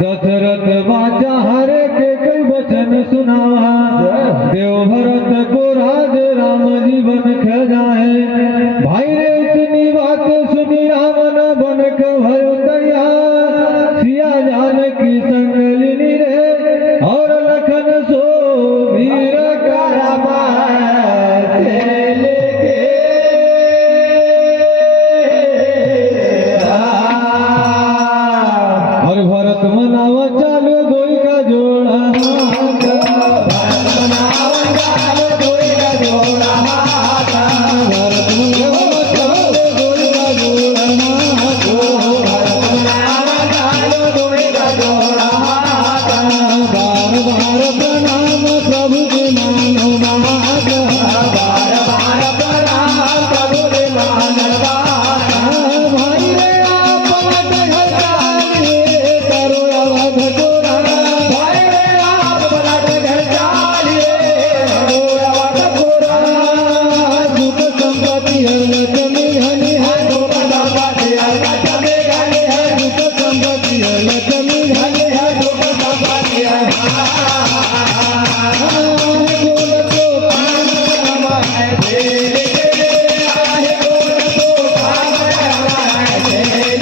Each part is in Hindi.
दशरथ वाचा हरे के कई वचन सुनावा देव भरत को राज राम जीवन खजाए भाई रे इतनी बात सुनी राम न बन भयो तैयार सिया जानकी संगलिनी रे और लखन सो वीर करामा से लेके और भरत मनावा चालू गोई का जोड़ा भरत मनावा चालू गोई का जोड़ा भरत मनावा चालू गोई का जोड़ा भरत मनावा चालू गोई का जोड़ा बार बार प्रणाम प्रभु के मानो बात बार बार प्रणाम प्रभु के मानो बात भाई रे आप पलट घर चालिए करो अवध गोरा भाई रे आप पलट घर चालिए करो अवध गोरा सुख संपत्ति है लक्ष्मी घनी है सुख संपत्ति है लक्ष्मी घनी है सुख संपत्ति है लक्ष्मी घनी है सुख संपत्ति है बोल तो पान है तेरे आहे बोल तो पान है तेरे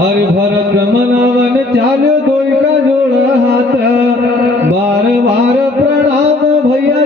हरि भरत मनावन चालू गोई का जोड़ा हाथ बार बार प्रणाम भैया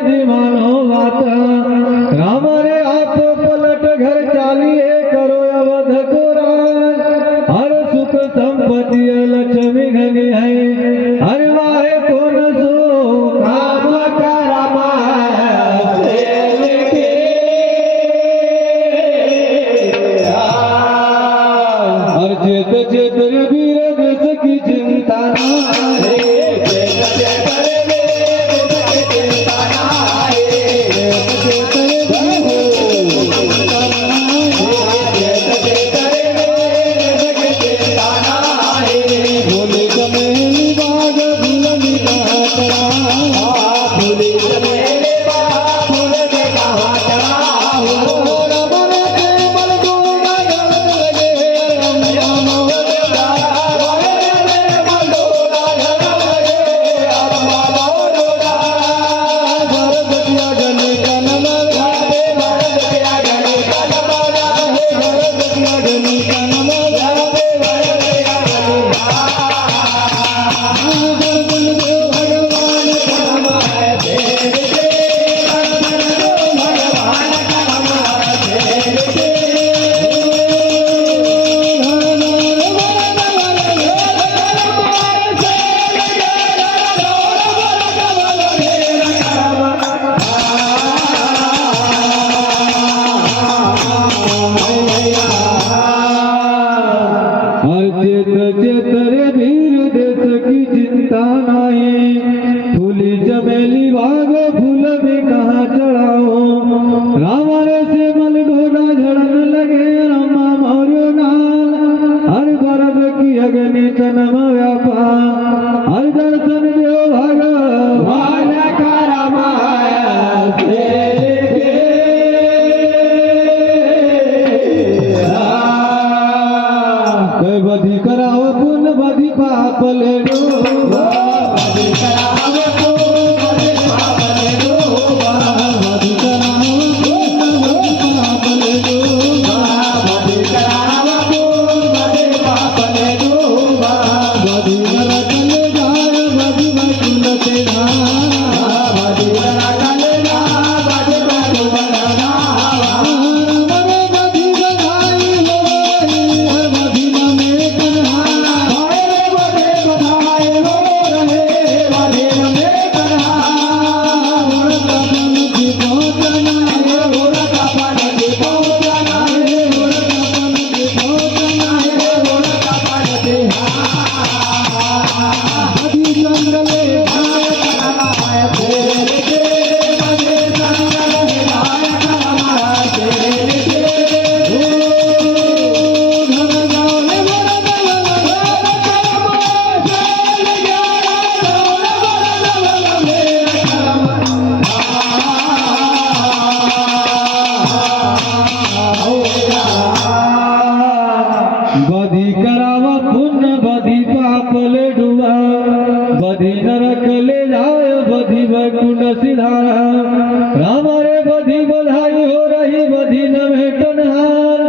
राम रे बधी बधाई हो रही बधी न भेटन हार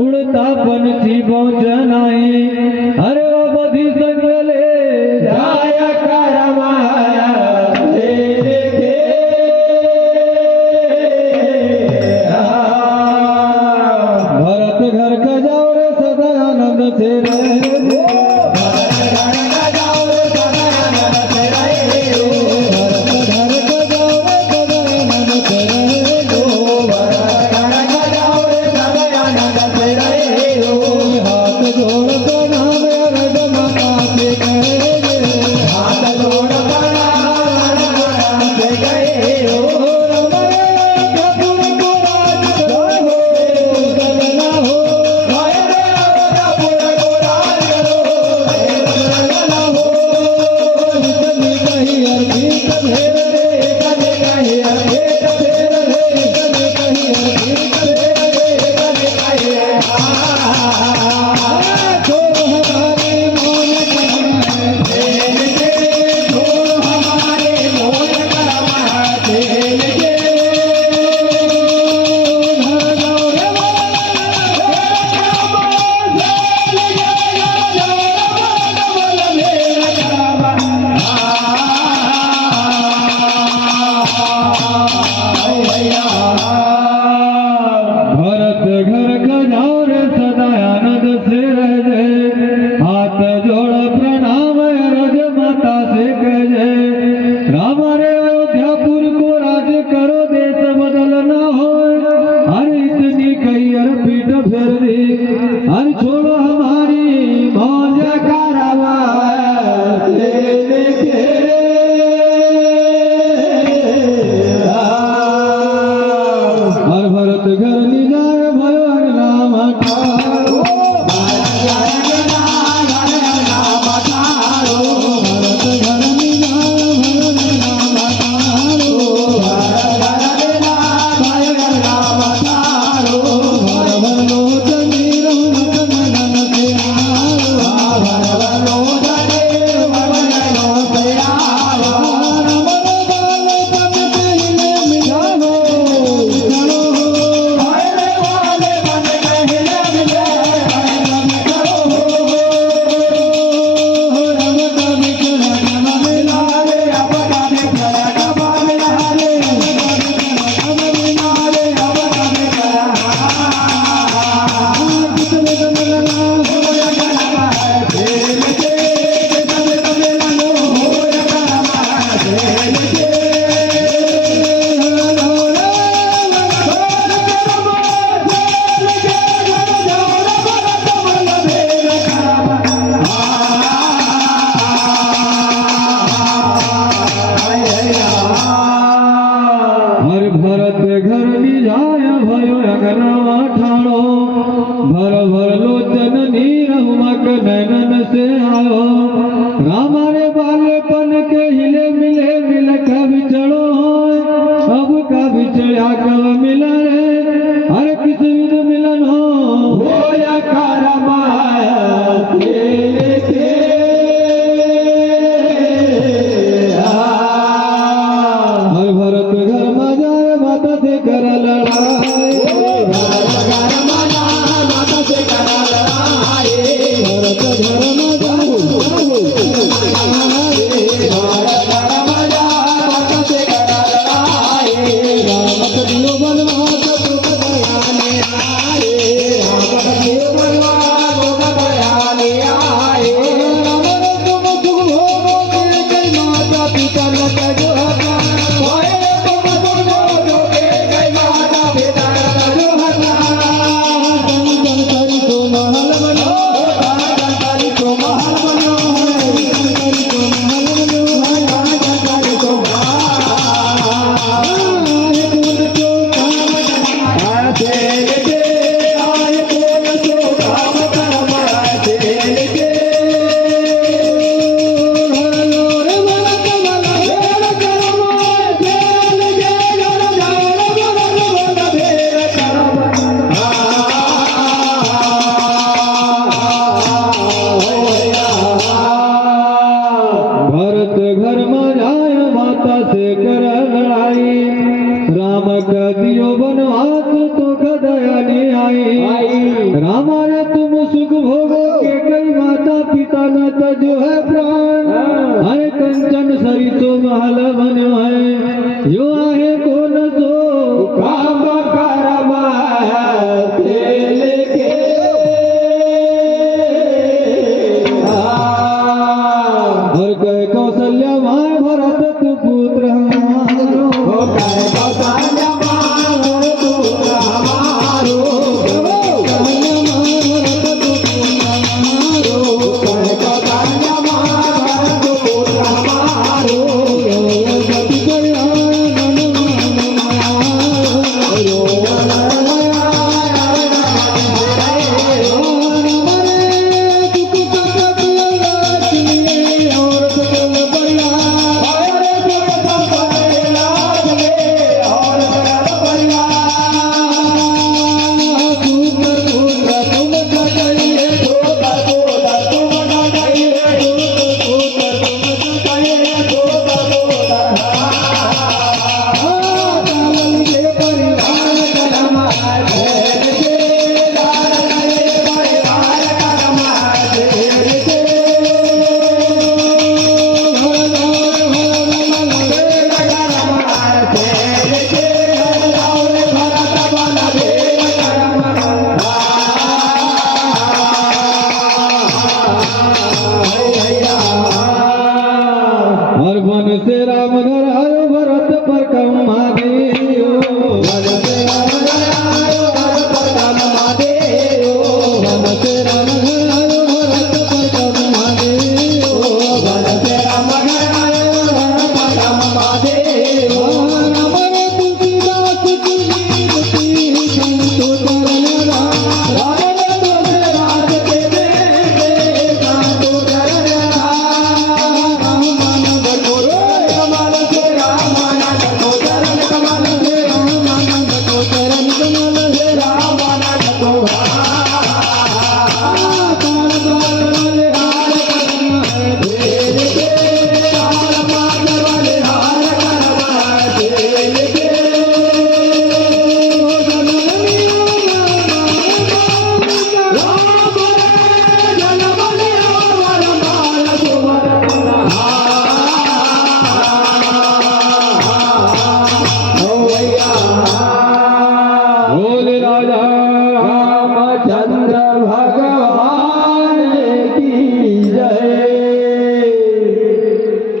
उड़ता पंछी पहुँच नहीं अरे वो बधी संगले जाया करमाया भरत घर का जाओ रे सदा आनंद से रहे राम राम कदियो बनवास तो दयानी आई रामा रे तुम सुख भोगो के कई माता पिता न तजो है प्राण अरे कंचन सरिसो महल बनवाए